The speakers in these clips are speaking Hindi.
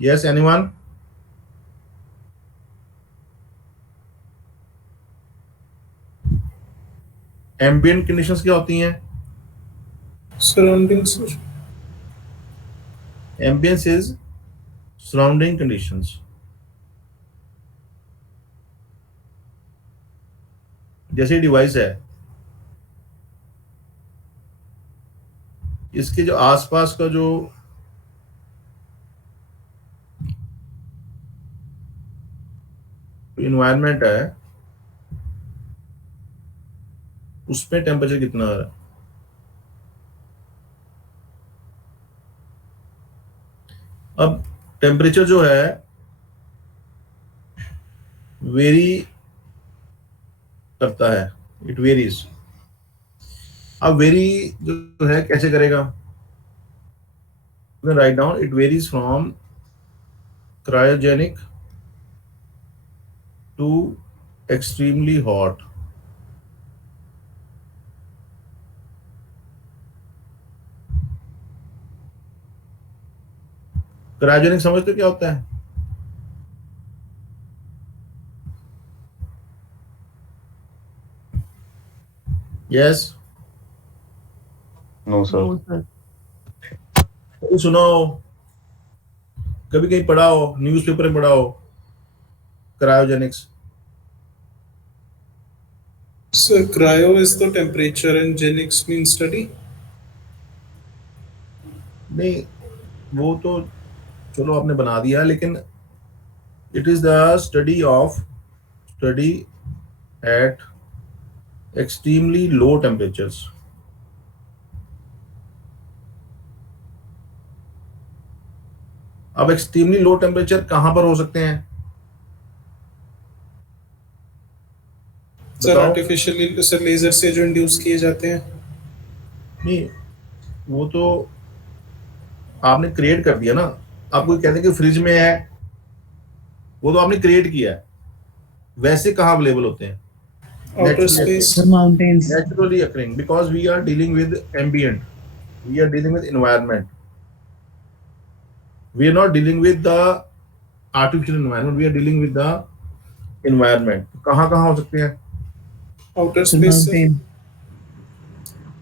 Yes, anyone? एम्बियंट कंडीशंस क्या होती हैं? Surroundings. Ambience is surrounding conditions. जैसे डिवाइस है, इसके जो आसपास का जो इन्वायरमेंट है उसमें टेम्परेचर कितना है? अब टेम्परेचर जो है वेरी करता है, इट वेरीज। अब वेरी जो है कैसे करेगा? Write down, it varies from cryogenic to extremely hot. Cryogenic समझते हो क्या होता है? Yes. No sir. No sir. सुनो, कभी कहीं पढ़ा हो, न्यूज़पेपर में पढ़ा हो cryogenics? So cryo is the temperature and genics mean study. नहीं, वो तो चलो आपने बना दिया, लेकिन it is the study eight extremely low temperatures. अब एक्सट्रीमली लो टेम्परेचर कहां पर हो सकते हैं? सर बताओ। आर्टिफिशियली सर लेजर से जो इंड्यूस किए जाते हैं। नहीं, वो तो आपने क्रिएट कर दिया ना। आप कोई कहते हैं कि फ्रिज में है, वो तो आपने क्रिएट किया है। वैसे कहाँ अवेलेबल होते हैं? Outer space. Sir mountains. Naturally occurring because we are dealing with ambient, we are dealing with environment, we are not dealing with the artificial environment, we are dealing with the environment. कहाँ कहाँ हो सकते हैं? Outer sir space sir. Mountain.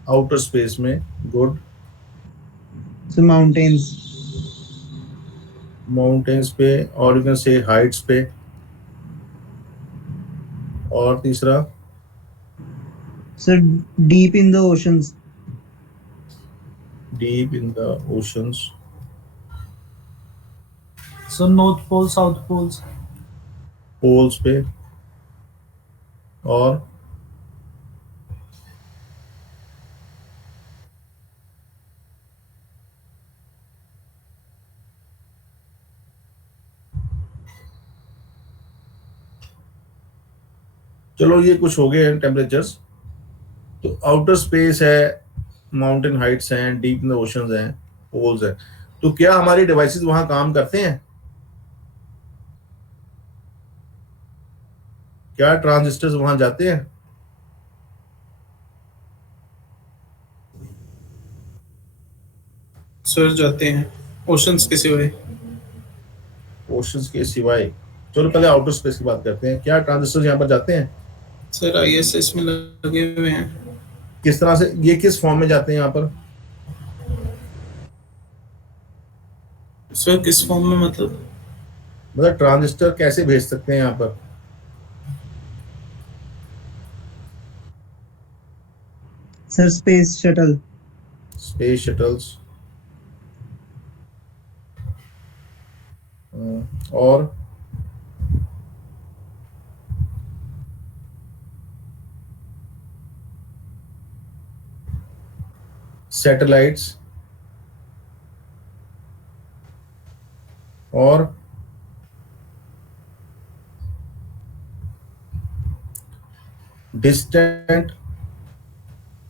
Outer space में। गुड। Sir mountains. माउंटेन्स पे, और यू कैन से हाइट्स पे। और तीसरा? Sir deep in the oceans. Deep in the oceans. Sir north pole south poles. Poles पे। और चलो ये कुछ हो गए हैं टेम्परेचर्स। तो आउटर स्पेस है, माउंटेन हाइट्स हैं, डीप इन द ओशंस हैं, पोल्स हैं। तो क्या हमारे डिवाइसेस वहां काम करते हैं? क्या ट्रांजिस्टर्स वहां जाते हैं? सर जाते हैं ओशंस के सिवाय। ओशंस के सिवाय। चलो पहले आउटर स्पेस की बात करते हैं। क्या ट्रांजिस्टर्स यहाँ पर जाते हैं? सर आईएसएस में लगे हुए हैं। किस तरह से, ये किस फॉर्म में जाते हैं यहाँ पर? सर किस फॉर्म में मतलब? मतलब ट्रांजिस्टर कैसे भेज सकते हैं यहाँ पर? Sir space shuttle. Space shuttles. और सैटेलाइट्स। और डिस्टेंट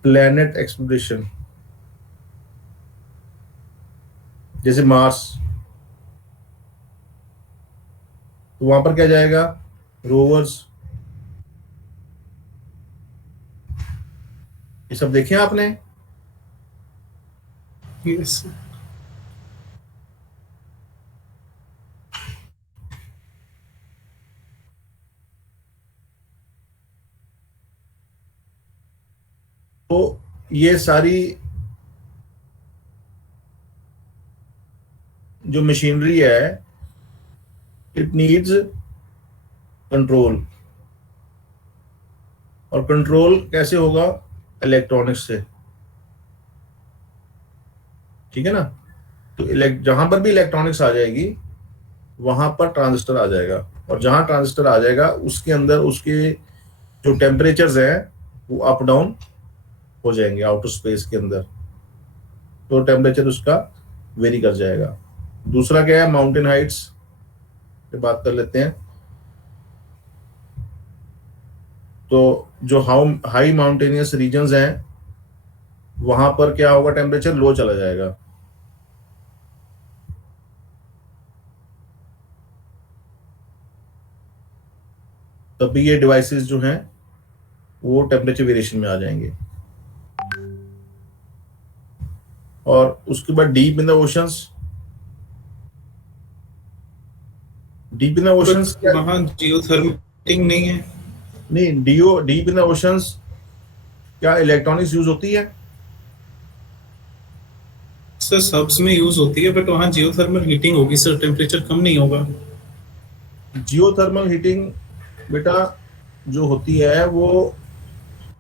प्लैनेट एक्सप्लोरेशन, जैसे मार्स। तो वहां पर क्या जाएगा? रोवर्स। ये सब देखे आपने? यस। तो ये सारी जो मशीनरी है, इट नीड्स कंट्रोल, और कंट्रोल कैसे होगा? इलेक्ट्रॉनिक्स से, ठीक है ना। तो जहां पर भी इलेक्ट्रॉनिक्स आ जाएगी वहां पर ट्रांजिस्टर आ जाएगा, और जहां ट्रांजिस्टर आ जाएगा उसके अंदर उसके जो टेम्परेचर्स हैं वो अप डाउन हो जाएंगे आउटर स्पेस के अंदर, तो टेम्परेचर उसका वेरी कर जाएगा। दूसरा क्या है? माउंटेन हाइट्स पे बात कर लेते हैं। तो जो हाई माउंटेनियस रीजन्स हैं वहां पर क्या होगा? टेम्परेचर लो चला जाएगा। तभी ये डिवाइसेस जो हैं वो टेम्परेचर वेरिएशन में आ जाएंगे। और उसके बाद deep in the oceans, deep in the oceans क्या? वहाँ जियोथर्मल नहीं है? नहीं, डीप इन द ओशंस क्या इलेक्ट्रॉनिक्स यूज होती है? सर सब्स में यूज होती है, बट वहाँ जियोथर्मल हीटिंग होगी सर, टेम्परेचर कम नहीं होगा। जियोथर्मल हीटिंग बेटा जो होती है वो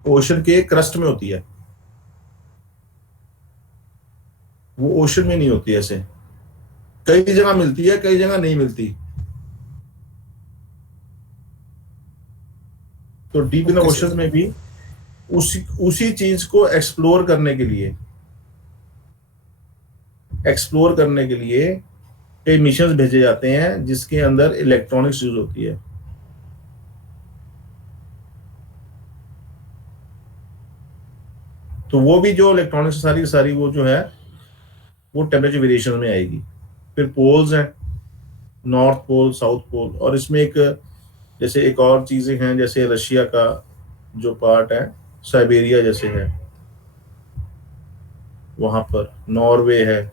ओशन के क्रस्ट में होती है, वो ओशन में नहीं होती। ऐसे कई जगह मिलती है, कई जगह नहीं मिलती। तो deep in the Okay, ocean sir. में भी उसी चीज को एक्सप्लोर करने के लिए कई मिशंस भेजे जाते हैं जिसके अंदर इलेक्ट्रॉनिक्स यूज होती है। तो वो भी जो इलेक्ट्रॉनिक्स सारी सारी वो जो है वो टेम्परेचर वेरिएशन में आएगी। फिर पोल्स हैं, नॉर्थ पोल, साउथ पोल, और इसमें एक जैसे एक और चीजें हैं, जैसे रशिया का जो पार्ट है साइबेरिया जैसे है, वहां पर नॉर्वे है।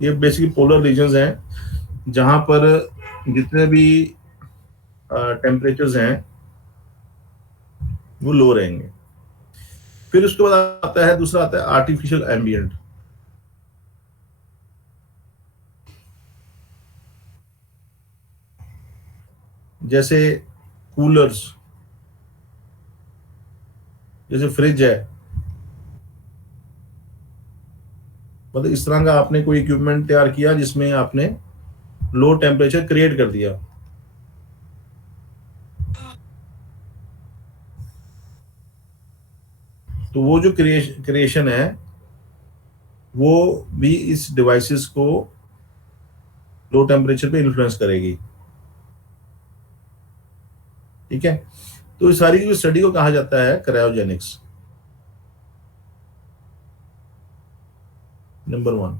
ये बेसिकली पोलर रीजन्स हैं जहां पर जितने भी टेम्परेचर्स हैं वो लो रहेंगे। फिर उसके बाद आता है दूसरा, आता है आर्टिफिशियल एम्बियंट। जैसे कूलर्स, जैसे फ्रिज है, मतलब इस तरह का आपने कोई इक्विपमेंट तैयार किया जिसमें आपने लो टेम्परेचर क्रिएट कर दिया। तो वो जो क्रिएशन है वो भी इस डिवाइसेस को लो टेम्परेचर पे इन्फ्लुएंस करेगी, ठीक है। तो इस सारी की स्टडी को कहा जाता है क्रायोजेनिक्स, नंबर 1।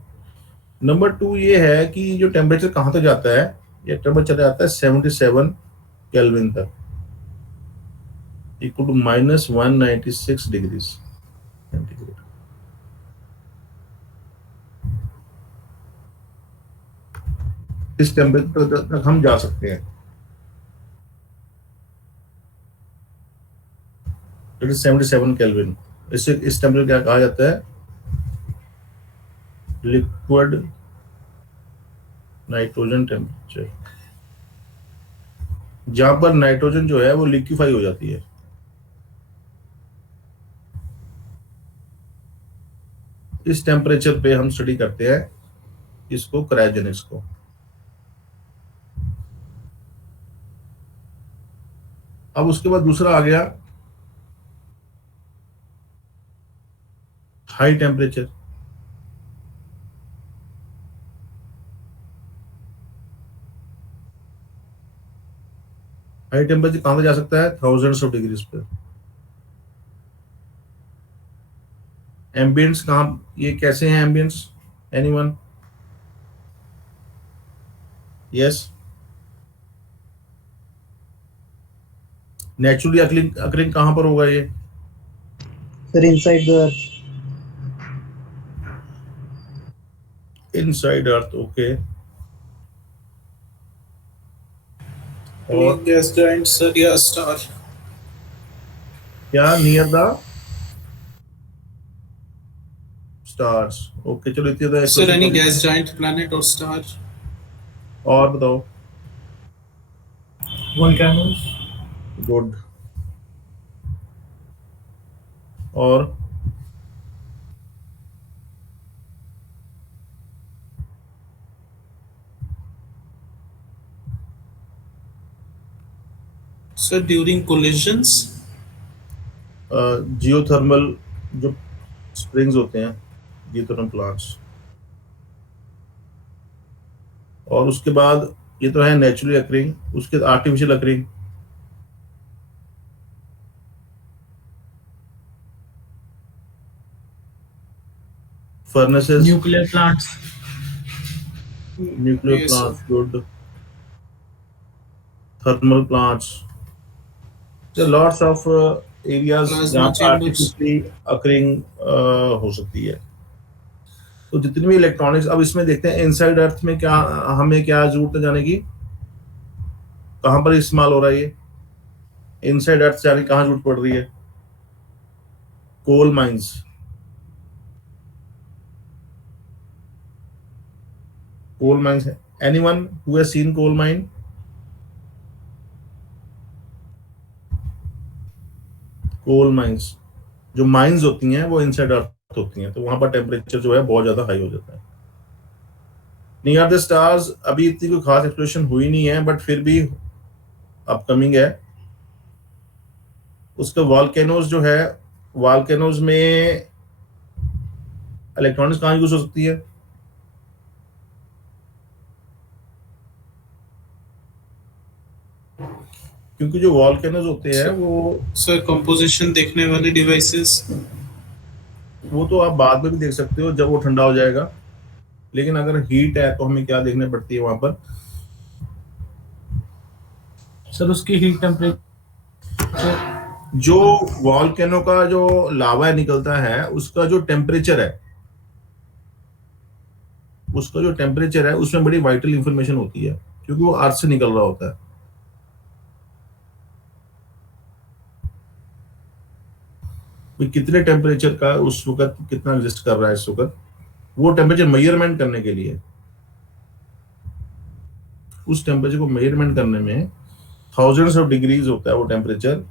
नंबर 2 ये है कि जो टेम्परेचर कहाँ तक जाता है, ये टेम्परेचर जाता है 77 केल्विन तक, इक्वल टू -196 डिग्री सेंटीग्रेड। इस टेम्परेचर तक हम जा सकते हैं, 77 केल्विन। इस टेम्परेचर क्या कहा जाता है? लिक्विड नाइट्रोजन टेम्परेचर, जहां पर नाइट्रोजन जो है वो लिक्विफाई हो जाती है। इस टेम्परेचर पे हम स्टडी करते हैं इसको, क्रायोजेनिक्स को। अब उसके बाद दूसरा आ गया हाई टेम्परेचर। हाई टेम्परेचर कहां तक जा सकता है? थाउजेंड्स ऑफ डिग्रीज पे। एम्बियंट्स कहां, ये कैसे हैं एम्बियंट्स? एनीवन? यस, नेचुरली अकरिंग कहां पर होगा ये? Sir, inside the earth. Inside earth, okay. और गैस जाइंट सर या स्टार? क्या? Near the stars. ओके चलो इतनी ज्यादा Sir, any question gas giant planet or star? और बताओ। Volcanoes. गुड। और Sir, during collisions? जियोथर्मल जो स्प्रिंग्स होते हैं, जियोथर्मल प्लांट्स। और उसके बाद ये तो है नेचुरली अकरिंग, उसके artificial occurring. Furnaces, Nuclear plants. Nuclear Yes, sir. Plants, good. Thermal plants, lots of areas जहाँ Plasma पर chambers. आर्टिफिशियली अकरिंग हो सकती है। तो जितनी भी इलेक्ट्रॉनिक्स, अब इसमें देखते हैं इनसाइड अर्थ में क्या, हमें क्या जरूरत है जाने की, कहाँ पर इस्तेमाल हो रहा है ये इनसाइड अर्थ जाने की, कहाँ जरूरत पड़ रही है। कोल माइंस, कोल माइंस है। Anyone who has seen coal mine? Coal mines, जो माइंस होती हैं वो इनसाइड अर्थ होती हैं, तो वहां पर टेम्परेचर जो है बहुत ज्यादा हाई हो जाता है। नियर द स्टार्स अभी इतनी कोई खास एक्सप्लोरेशन हुई नहीं है, बट फिर भी अपकमिंग है। उसका वॉल्केनोज जो है, वॉल्केनोज में इलेक्ट्रॉनिक्स कहाँ यूज हो सकती है? क्योंकि जो वॉल्केनोज होते हैं Sir, composition देखने वाले devices. वो तो आप बाद में भी देख सकते हो जब वो ठंडा हो जाएगा, लेकिन अगर हीट है तो हमें क्या देखने पड़ती है वहां पर? सर उसकी हीट टेम्परेचर. जो वॉल्केनो का जो लावा निकलता है उसका जो टेम्परेचर है, उसका जो टेम्परेचर है उसमें बड़ी वाइटल इंफॉर्मेशन होती है, क्योंकि वो अर्थ से निकल रहा होता है। कि कितने टेम्परेचर का उस वक्त कितना एग्जिस्ट कर रहा है इस वक्त, वो टेम्परेचर मेजरमेंट करने के लिए, उस टेम्परेचर को मेजरमेंट करने में थाउजेंड्स ऑफ डिग्रीज होता है वो टेम्परेचर,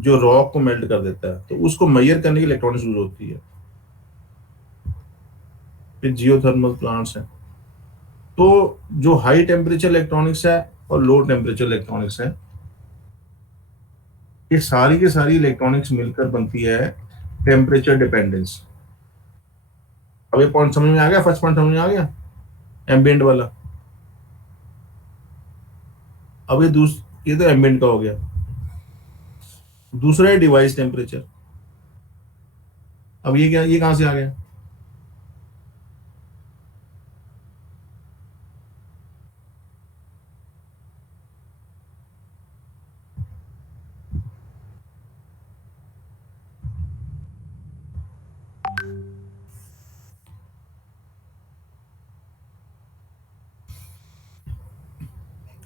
जो रॉक को मेल्ट कर देता है, तो उसको मेजर करने की इलेक्ट्रॉनिक्स यूज होती है। फिर जियोथर्मल प्लांट्स हैं। तो जो हाई टेम्परेचर इलेक्ट्रॉनिक्स है और लो टेम्परेचर इलेक्ट्रॉनिक्स है, ये सारी की सारी इलेक्ट्रॉनिक्स मिलकर बनती है टेम्परेचर डिपेंडेंस। अब ये पॉइंट समझ में आ गया? फर्स्ट पॉइंट समझ में आ गया, एम्बिएंट वाला। अब ये तो एम्बिएंट का हो गया। दूसरा है डिवाइस टेम्परेचर। अब ये क्या, ये कहां से आ गया?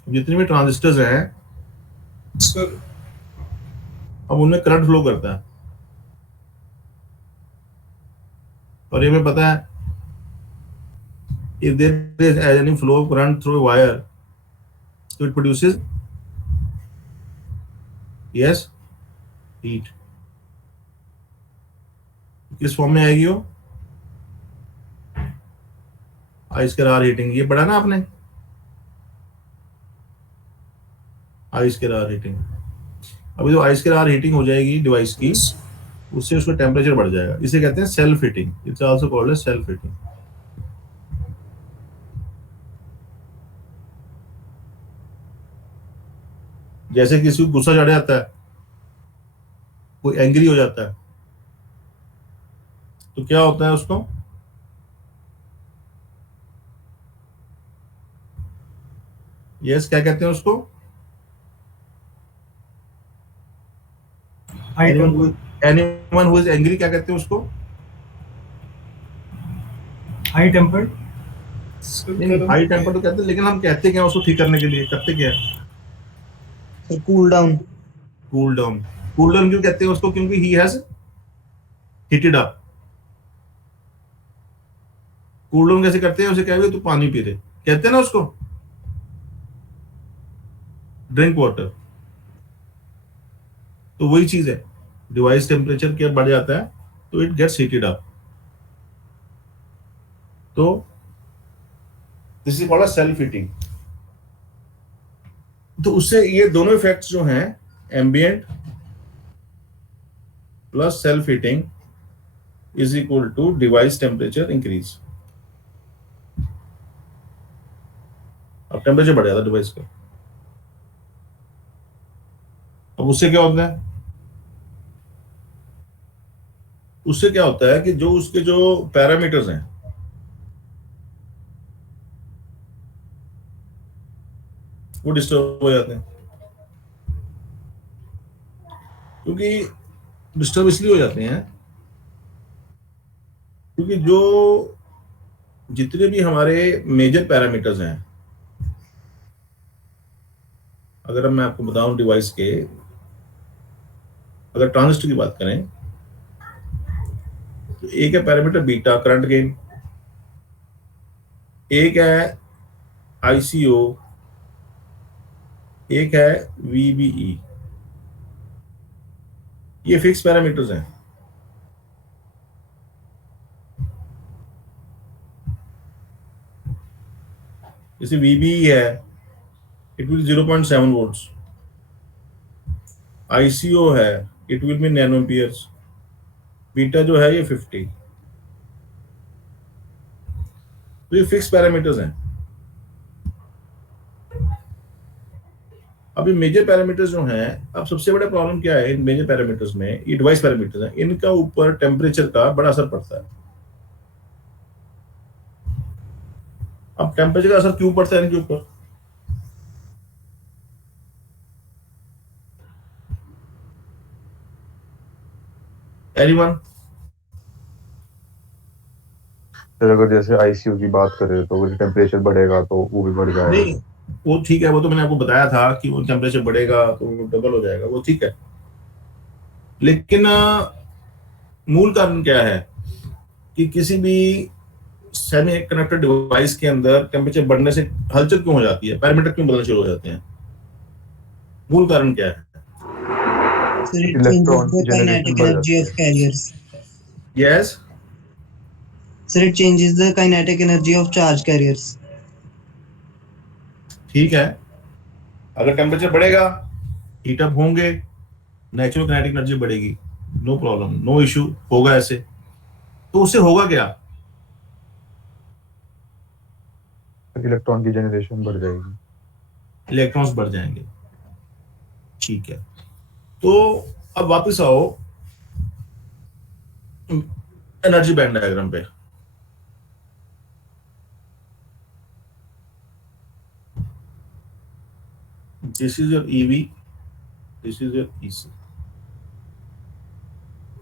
जितने भी ट्रांजिस्टर्स हैं, Sir, अब उनमें करंट फ्लो करता है, और ये हमें पता है if there is any flow of current through a wire, so it produces, yes, heat। किस फॉर्म में आएगी वो? आई स्क्वायर आर हीटिंग, ये पढ़ा ना आपने, आई स्क्वायर आर हीटिंग। अभी जो आई स्क्वायर आर हीटिंग हो जाएगी डिवाइस की, उससे उसका टेम्परेचर बढ़ जाएगा। इसे कहते हैं self heating, it's also called as self heating. जैसे किसी को गुस्सा चढ़ जाता है, कोई एंग्री हो जाता है, तो क्या होता है उसको? यस, क्या कहते हैं उसको? एनीवन हु इज एंग्री, क्या कहते हैं उसको? High tempered. नहीं, हाई टेम्पर तो कहते हैं, लेकिन हम कहते क्या हैं उसको ठीक करने के लिए, करते क्या है? Sir, cool down. Cool down. Cool down क्यों कहते हैं उसको? क्योंकि he has heated up. Cool down कैसे करते हैं? उसे कहेंगे तू पानी पी रहे, कहते हैं ना उसको, ड्रिंक वाटर। तो वही चीज है, डिवाइस टेम्परेचर क्या बढ़ जाता है तो इट गेट्स हीटेड अप। तो this is called self heating. तो उससे ये दोनों इफेक्ट्स जो हैं, ambient plus self heating is equal to device temperature increase. अब टेम्परेचर बढ़ जाता है डिवाइस का। अब उससे क्या होता है? उससे क्या होता है कि जो उसके जो पैरामीटर्स हैं वो डिस्टर्ब हो जाते हैं। क्योंकि डिस्टर्ब इसलिए हो जाते हैं क्योंकि जो जितने भी हमारे मेजर पैरामीटर्स हैं, अगर मैं आपको बताऊं डिवाइस के, अगर ट्रांजिस्टर की बात करें तो एक है पैरामीटर बीटा, करंट गेन, एक है आईसीओ, एक है वीबीई। ये फिक्स पैरामीटर्स हैं। जैसे वीबीई है, इट विल 0.7 वोल्ट्स। आईसीओ है, it will B nano amperes. Beta जो है ये 50। तो ये फिक्स पैरामीटर्स हैं। अभी मेजर पैरामीटर्स जो हैं, अब सबसे बड़ा प्रॉब्लम क्या है इन मेजर पैरामीटर्स में, ये डिवाइस पैरामीटर्स हैं, इनका ऊपर टेम्परेचर का बड़ा असर पड़ता है। अब टेम्परेचर का असर क्यों पड़ता है इनके ऊपर? एनीवन? सर अगर जैसे आईसीयू की बात करें तो अगर टेम्परेचर बढ़ेगा तो वो भी बढ़ जाएगा। नहीं, वो ठीक है, वो तो मैंने आपको बताया था कि वो टेम्परेचर बढ़ेगा तो डबल हो जाएगा, वो ठीक है। लेकिन मूल कारण क्या है कि किसी भी सेमी कंडक्टर डिवाइस के अंदर टेम्परेचर बढ़ने से हलचल क्यों हो जाती है, पैरामीटर क्यों बदलने शुरू हो जाते हैं? मूल कारण क्या है? So it changes electron the की जनरेशन kinetic बढ़ energy जाती of है। carriers. Yes, So it changes the kinetic energy of charge carriers. ठीक है। अगर टेम्परेचर बढ़ेगा, हीटअप होंगे, नेचुरल काइनेटिक एनर्जी बढ़ेगी, नो प्रॉब्लम, नो इश्यू, होगा ऐसे। तो उससे होगा क्या? इलेक्ट्रॉन की जनरेशन बढ़ जाएगी। इलेक्ट्रॉन्स बढ़ जाएंगे, ठीक है। तो अब वापस आओ एनर्जी बैंड डायग्राम पे। This is your EV, this is your EC,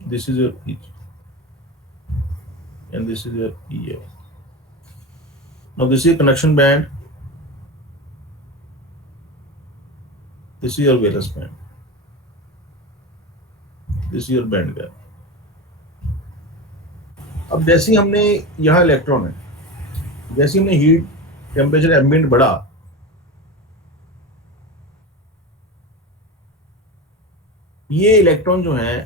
this is your easy, and this is your EF. Now this is conduction band, this is your Wallace band, this is your band gap. अब जैसे ही हमने यहाँ इलेक्ट्रॉन है, जैसे हमने हीट टेम्परेचर एम्बिएंट बढ़ा, ये इलेक्ट्रॉन जो हैं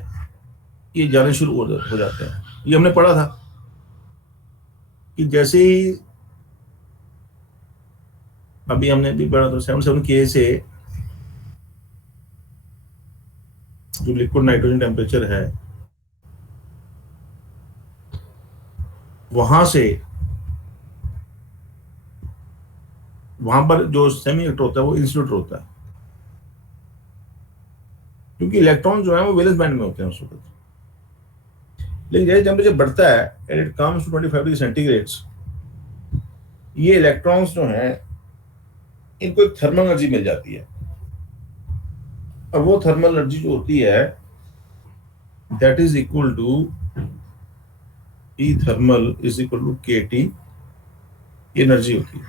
ये जाने शुरू हो जाते हैं। ये हमने पढ़ा था कि जैसे ही अभी हमने भी पढ़ा था 77K से जो लिक्विड नाइट्रोजन टेम्परेचर है वहां से वहां पर जो सेमी कंडक्टर होता है वो इंसुलेटर होता है, क्योंकि इलेक्ट्रॉन जो है वो वैलेंस बैंड में होते हैं उस वक्त। लेकिन जैसे टेम्परेचर बढ़ता है and it comes to 25 degree centigrade, ये इलेक्ट्रॉन्स जो हैं इनको एक थर्मल एनर्जी मिल जाती है। और वो थर्मल एनर्जी जो होती है that is equal to E thermal is equal to KT, ये एनर्जी होती है।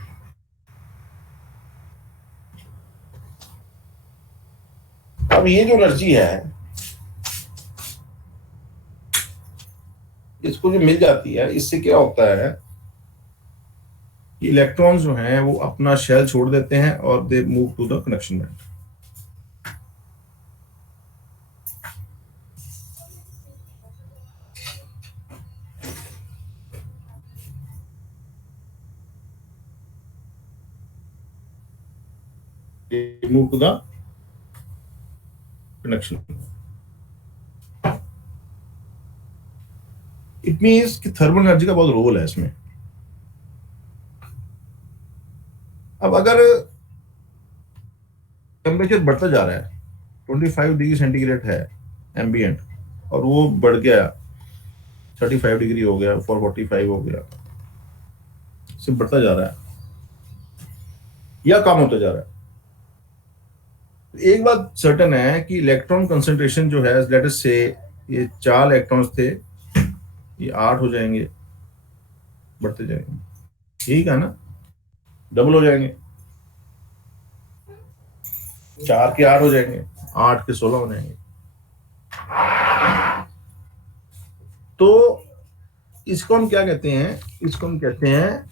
अब ये जो एनर्जी है इसको जो मिल जाती है, इससे क्या होता है इलेक्ट्रॉन्स जो हैं वो अपना शेल छोड़ देते हैं और they move to the conduction band. Move to the conduction. It means कि थर्मल एनर्जी का बहुत रोल है इसमें। अब अगर टेम्परेचर बढ़ता जा रहा है, 25 डिग्री सेंटीग्रेड है एम्बियंट, और वो बढ़ गया 35 डिग्री हो गया, 445 हो गया, सिर्फ बढ़ता जा रहा है या कम होता जा रहा है, एक बात सर्टन है कि इलेक्ट्रॉन कंसंट्रेशन जो है, लेट अस से ये 4 इलेक्ट्रॉन्स थे, ये 8 हो जाएंगे, बढ़ते जाएंगे, ठीक है ना, डबल हो जाएंगे, 4 के 8 हो जाएंगे, 8 के 16 हो जाएंगे। तो इसको हम क्या कहते हैं? इसको हम कहते हैं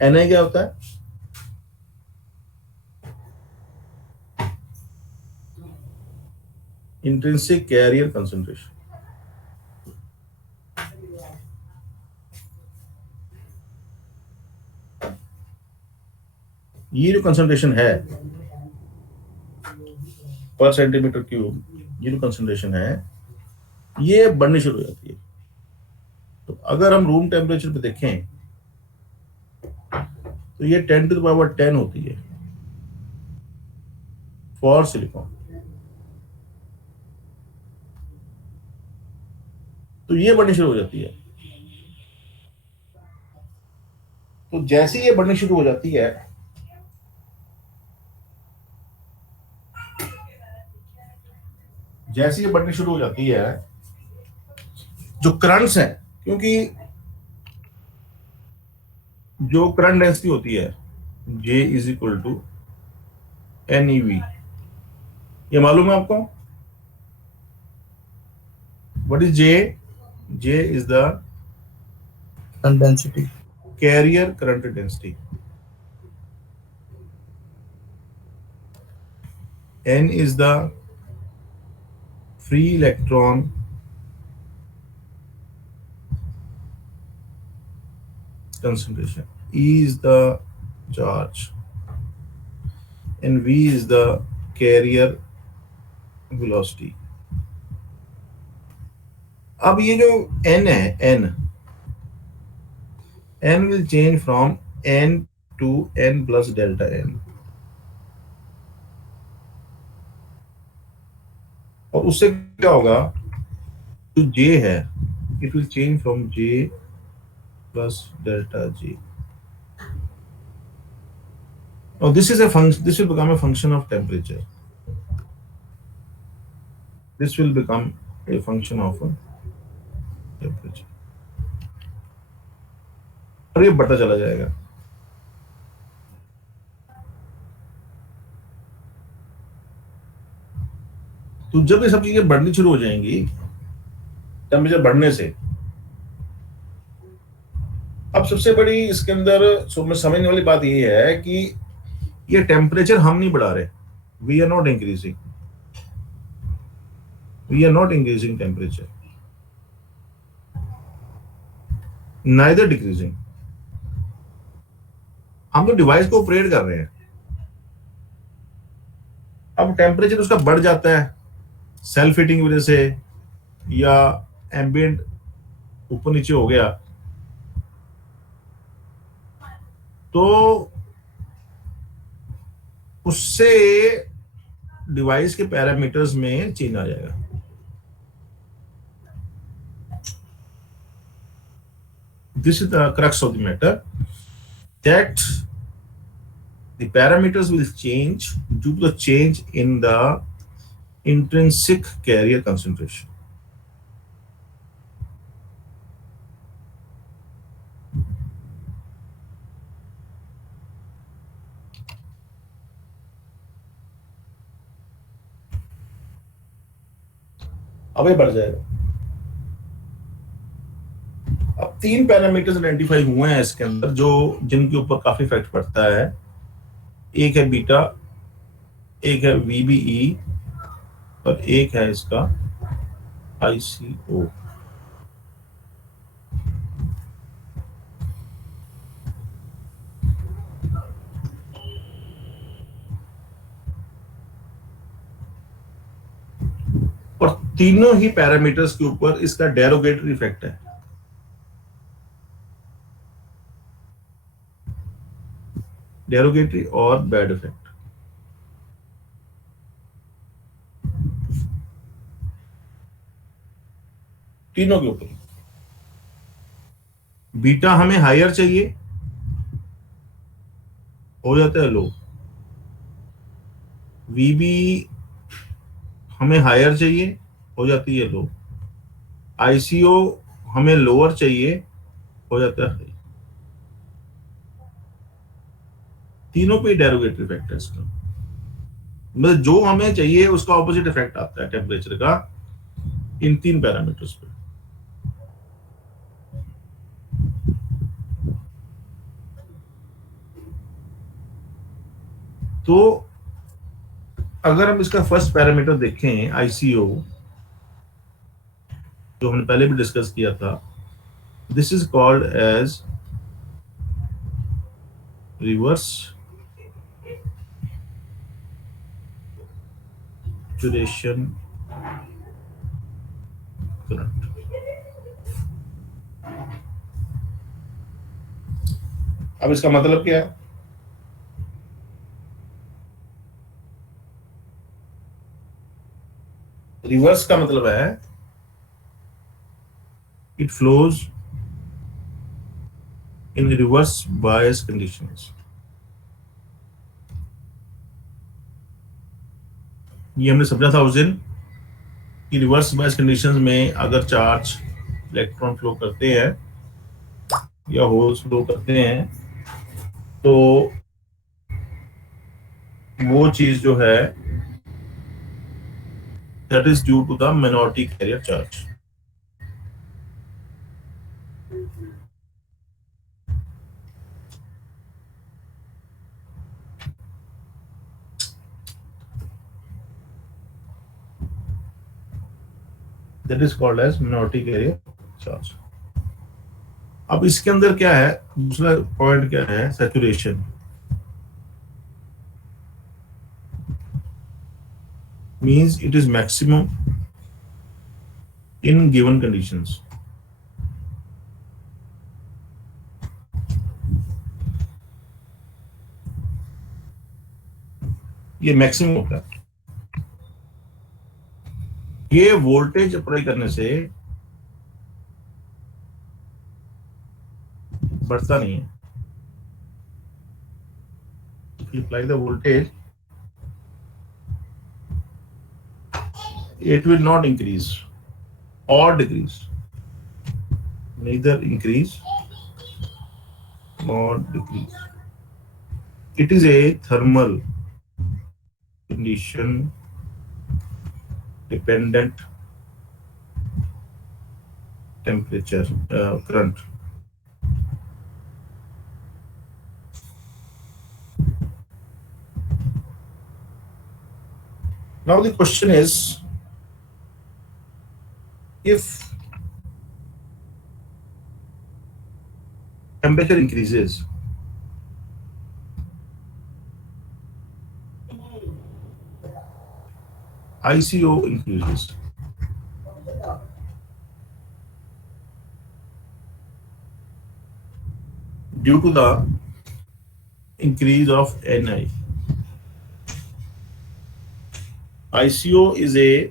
Ni। Ni क्या होता है? Intrinsic carrier concentration. ये जो कंसंट्रेशन है पर सेंटीमीटर क्यूब, ये जो कंसंट्रेशन है ये बढ़नी शुरू हो जाती है। तो अगर हम रूम टेम्परेचर पे देखें तो ये 10⁻10 होती है फॉर सिलिकॉन। तो ये बढ़नी शुरू हो जाती है। तो जैसे ये बढ़नी शुरू हो जाती है, जैसे ये बढ़नी शुरू हो जाती है, जो करंट्स हैं, क्योंकि जो करंट डेंसिटी होती है J is equal to NeV, ये मालूम है आपको? What is J? J is the density. carrier current density. N is the free electron concentration, E is the charge, and V is the carrier velocity. अब ये जो N है, N will change from N to N plus delta N, और उससे क्या होगा? जो J है, it will change from J plus delta J. Now this is a function. This will become a function of temperature. This will become a function of temperature. और ये बढ़ता चला जाएगा। तो जब ये सब चीजें बढ़नी शुरू हो जाएंगी टेम्परेचर बढ़ने से, अब सबसे बड़ी इसके अंदर समझने वाली बात ये है कि ये टेम्परेचर हम नहीं बढ़ा रहे, we are not increasing, temperature, neither decreasing. हम तो डिवाइस को ऑपरेट कर रहे हैं। अब टेम्परेचर उसका बढ़ जाता है सेल्फ हीटिंग की वजह से, या एम्बिएंट ऊपर नीचे हो गया, तो उससे डिवाइस के पैरामीटर्स में चेंज आ जाएगा। This is the crux of the matter, that the parameters will change due to the change in the intrinsic carrier concentration. अब ये बढ़ जाएगा। अब 3 पैरामीटर्स आइडेंटिफाई हुए हैं इसके अंदर जो जिनके ऊपर काफी इफेक्ट पड़ता है। एक है बीटा, एक है VBE और एक है इसका ICO। और तीनों ही पैरामीटर्स के ऊपर इसका डेरोगेटरी इफेक्ट है। डेरोगेटरी और बैड इफेक्ट। तीनों के ऊपर। बीटा हमें हायर चाहिए, हो जाता है लो। VB हमें हायर चाहिए, हो जाती है लो। ICO हमें लोअर चाहिए, हो जाता है हाई। तीनों पे डेरोगेटरी इफेक्ट है इसका। मतलब जो हमें चाहिए उसका ऑपोजिट इफेक्ट आता है टेम्परेचर का इन 3 पैरामीटर्स पे। तो अगर हम इसका फर्स्ट पैरामीटर देखें ICO, जो हमने पहले भी डिस्कस किया था, this is called as reverse saturation current। अब इसका मतलब क्या है? रिवर्स का मतलब है it flows in reverse bias conditions. ये हमने समझा था उस दिन कि रिवर्स बायस कंडीशंस में अगर चार्ज इलेक्ट्रॉन फ्लो करते हैं या होल्स फ्लो करते हैं तो वो चीज जो है that is due to the minority carrier charge. That is called as minority carrier charge. अब इसके अंदर क्या है, दूसरा पॉइंट क्या है? Saturation. means it is maximum in given conditions। ये मैक्सिमम होता है। ये वोल्टेज अप्लाई करने से बढ़ता नहीं है। Apply the voltage, it will not increase or decrease, neither increase nor decrease. It is a thermal condition dependent temperature current। Now the question is, if temperature increases, ICO increases, due to the increase of Ni. ICO is a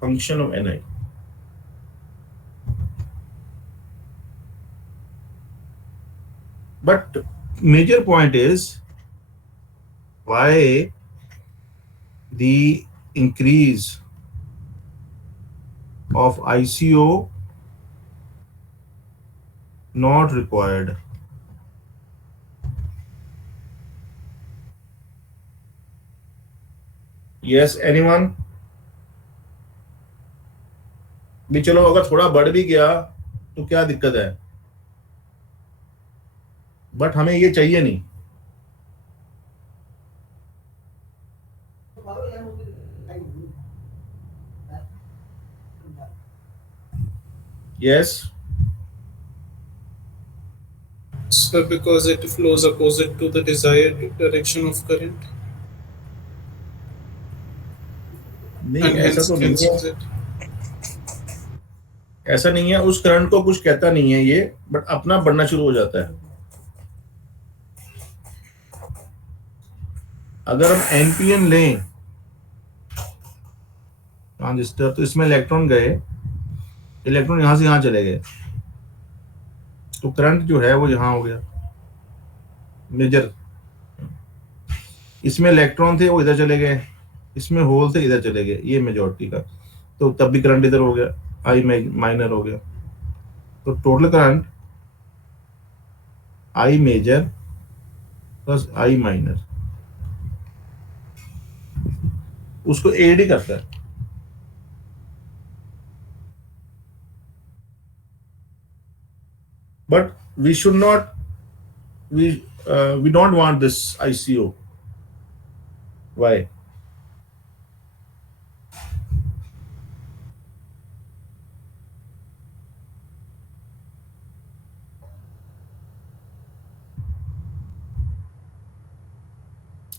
function of Ni। But major point is why the increase of ICO not required। Yes, anyone? भी चलो अगर थोड़ा बढ़ भी गया तो क्या दिक्कत है, बट हमें ये चाहिए नहीं। Yes, So because it flows opposite to the desired direction of current नहीं and ऐसा hence तो नहीं है, cancels it. ऐसा नहीं है, उस करंट को कुछ कहता नहीं है ये, बट अपना बढ़ना शुरू हो जाता है। अगर हम एनपीएन लें ट्रांजिस्टर, तो इसमें इलेक्ट्रॉन गए, इलेक्ट्रॉन यहां से यहां चले गए, तो करंट जो है वो यहां हो गया मेजर। इसमें इलेक्ट्रॉन थे वो इधर चले गए, इसमें होल थे इधर चले गए, ये मेजॉरिटी का, तो तब भी करंट इधर हो गया, आई माइनर हो गया। तो total current I major plus I minor, उसको एड ही करता है। But we should not, we don't want this ICO. Why?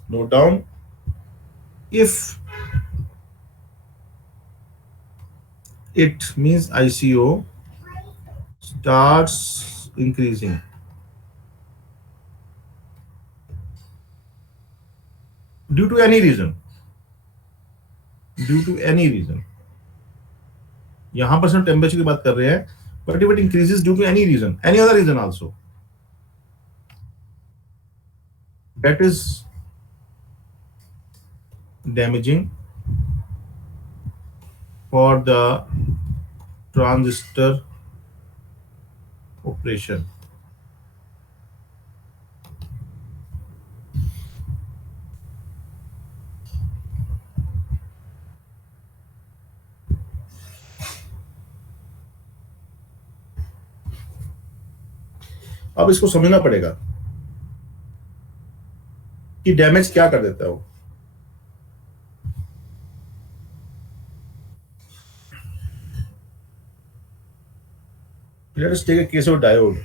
Note down, if it means ICO starts increasing, due to any reason, यहां पर हम टेम्परेचर की बात कर रहे हैं, but if it increases due to any reason, any other reason also, that is damaging for the transistor operation. अब इसको समझना पड़ेगा कि डैमेज क्या कर देता है वो। Let us take a case of diode.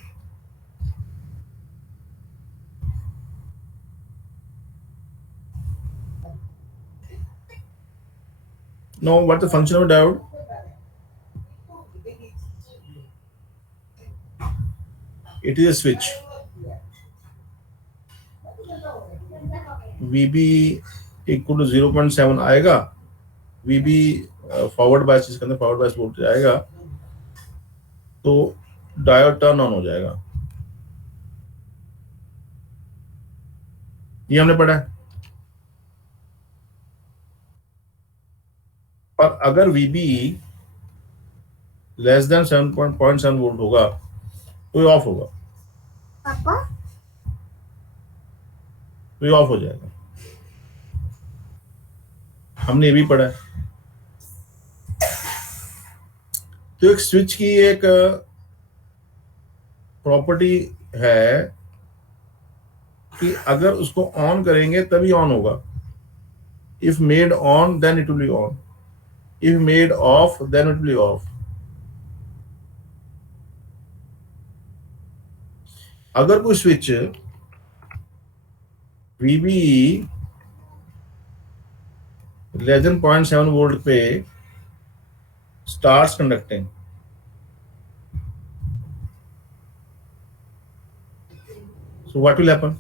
Now, what's the function of a diode? It is a switch. VB equal to 0.7 आएगा, VB फॉरवर्ड बायस, इसके अंदर फॉरवर्ड बायस वोल्टेज आएगा, तो डायोड टर्न ऑन हो जाएगा। ये हमने पढ़ा है। और अगर VB लेस देन 7.7 वोल्ट होगा तो ये ऑफ होगा, तो ये ऑफ हो जाएगा। हमने ये भी पढ़ा है। तो एक स्विच की एक प्रॉपर्टी है कि अगर उसको ऑन करेंगे तभी ऑन होगा। If made on then it will be on, if made off then it will be off. अगर कोई switch VB less than 0.7 volt पे starts conducting, so what will happen?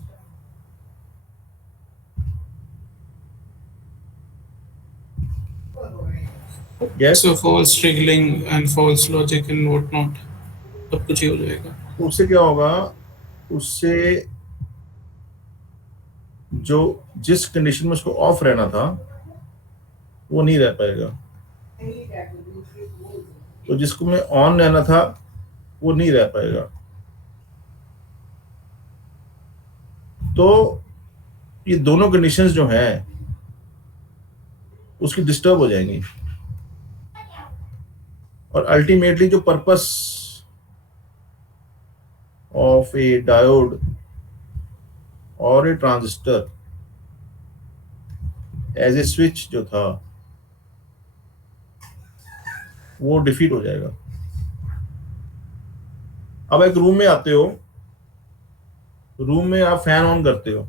Yes, So false triggering and false logic and whatnot, सब कुछ ही हो जाएगा। तो उससे क्या होगा, उससे जो जिस कंडीशन में उसको ऑफ रहना था वो नहीं रह पाएगा, तो जिसको में ऑन रहना था वो नहीं रह पाएगा। तो ये दोनों कंडीशंस जो हैं उसकी डिस्टर्ब हो जाएंगी, और अल्टीमेटली जो purpose of a diode or a transistor as a switch जो था वो डिफीट हो जाएगा। अब एक रूम में आते हो, रूम में आप फैन ऑन करते हो,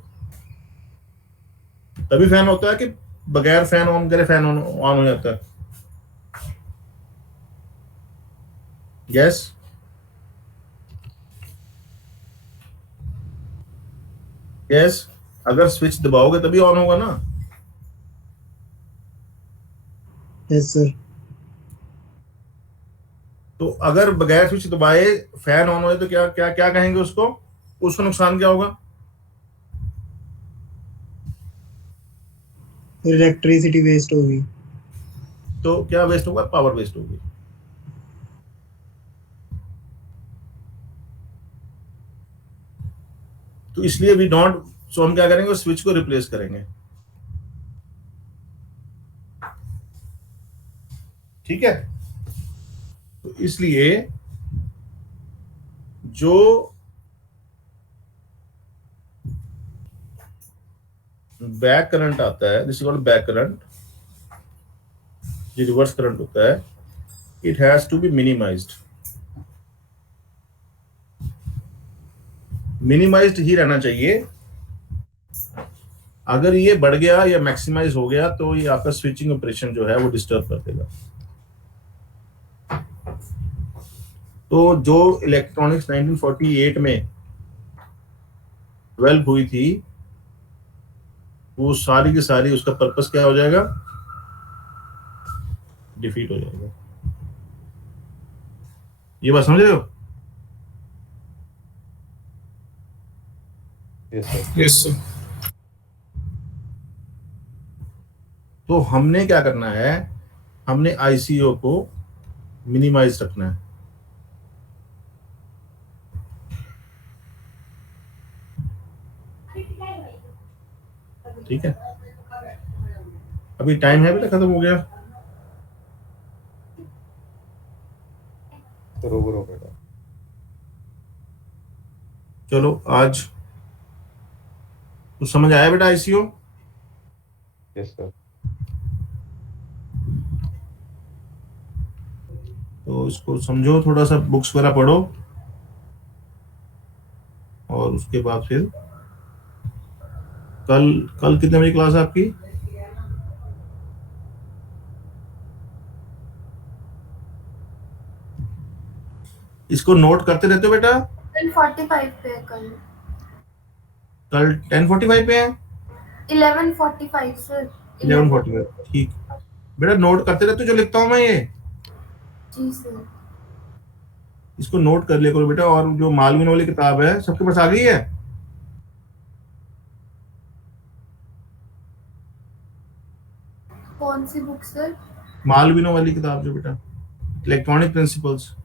तभी फैन होता है कि बगैर फैन ऑन करे फैन ऑन हो जाता है? यस यस, अगर स्विच दबाओगे तभी ऑन होगा ना। Yes sir. तो अगर बगैर स्विच दबाए फैन ऑन हो तो क्या क्या क्या कहेंगे उसको? उसका नुकसान क्या होगा? इलेक्ट्रिसिटी वेस्ट होगी। तो क्या वेस्ट होगा? पावर वेस्ट होगी। तो इसलिए वी डोंट, सो हम क्या करेंगे, स्विच को रिप्लेस करेंगे। ठीक है, तो इसलिए जो बैक करंट आता है, this is called back current, जो रिवर्स करंट होता है, it has to be minimized. Minimized ही रहना चाहिए। अगर ये बढ़ गया या मैक्सिमाइज हो गया तो ये आपका स्विचिंग ऑपरेशन जो है वो डिस्टर्ब कर देगा। तो जो इलेक्ट्रॉनिक्स 1948 में डेवलप हुई थी वो सारी की सारी, उसका पर्पस क्या हो जाएगा? डिफीट हो जाएगा। ये बात समझ रहे हो? Yes sir. Yes, sir. तो हमने क्या करना है, हमने आईसीओ को मिनिमाइज रखना है। ठीक है, अभी टाइम है बेटा, खत्म हो गया। बरोबर हो बेटा। चलो आज तो समझ आया बेटा आईसीओ? Yes sir. तो इसको समझो, थोड़ा सा बुक्स वगैरह पढ़ो और उसके बाद फिर कल कल कितने बजे क्लास है आपकी? इसको नोट करते रहते हो बेटा? 10:45 पे है कल। कल 10:45 पे है? 11:45 सर। 11:45, ठीक। बेटा नोट करते रहते हो जो लिखता हूं मैं ये? जी सर। इसको नोट कर लिया करो बेटा। और जो मालवीन वाली किताब है सबके पास आ गई है? कौन सी बुक सर? मालवीनो वाली किताब जो बेटा, इलेक्ट्रॉनिक प्रिंसिपल्स।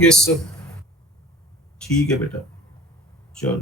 Yes, sir. ठीक है बेटा, चलो।